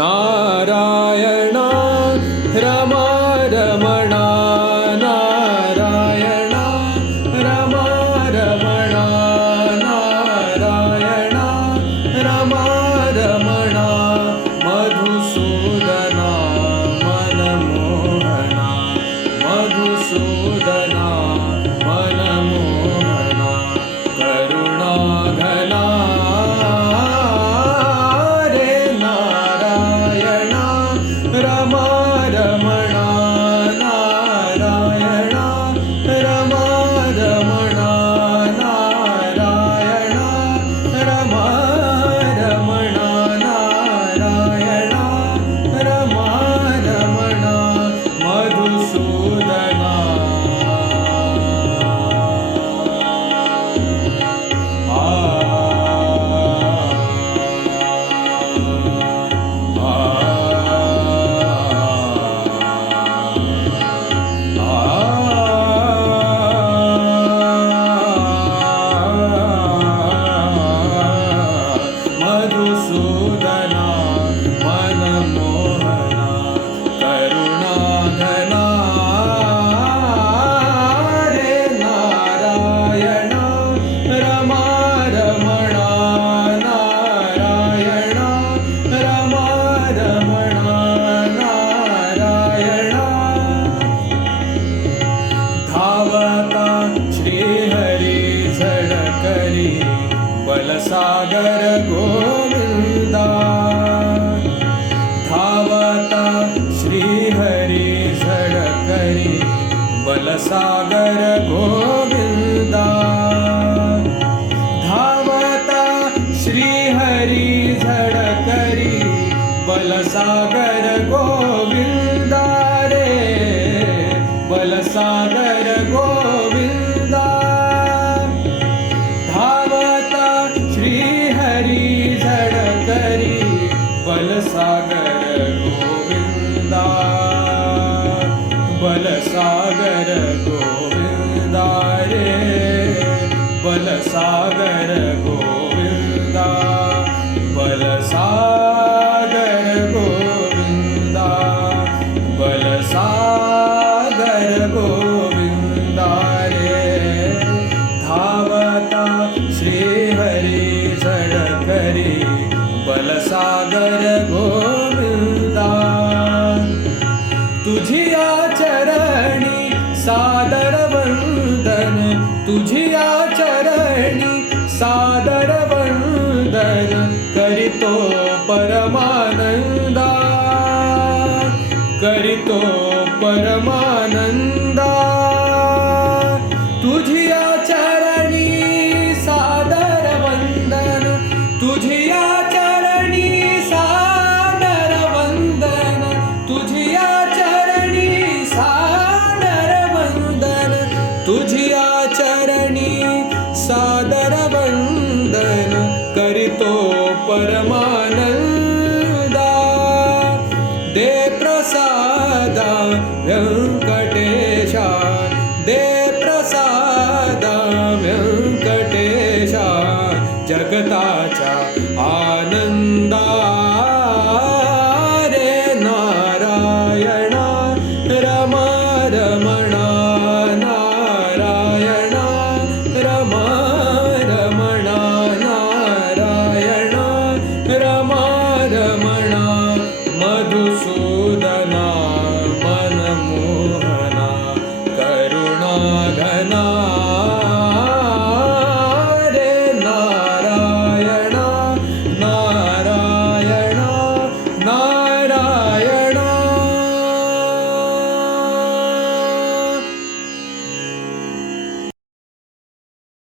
नारायण रमा रमणा नारायण रमा रमणा नारायण रमा रमणा मधुसूदना मनमोहना मधुसूदना मनमोहना करुणाघना रमा रमणा नारायण रमा रमणा नारायण रमा रमणा नारायण रमा रमणा मधुसूदना मधुसूदना मनमोहना करुणाघना रे नारायण रमा रमणा नारायण रमा रमणा नारायण धावता श्रीहरी झळकरी बलसागर गोविंदा धावता श्रीहरी झळकरी बलसागर गोविंदा धावता श्रीहरी झळकरी बलसागर गोविंदा रे बलसागर गोविंदा धावता श्रीहरी झळकरी बलसागर गोविंदा बलसागर गोविंदा रे बलसागर गोविंदा बलसागर गोविंदा बलसागर गोविंदा रे धावता श्रीहरी झळकरी बलसागर गोविंदा तुझिया चरणी सादर वंदन तुझिया चरणी सादर वंदन करितो परमानंदा करितो परमानंदा तुझिया चरणी सादर वंदन तुझिया चरणी सादर वंदन तुझिया चरणी सादर वंदन तुझिया चरणी सादर वंदन करितो परमानंदा दे प्रसादा व्यंकटेशा दे प्रसादा व्यंकटेशा जगताच्या आनंदा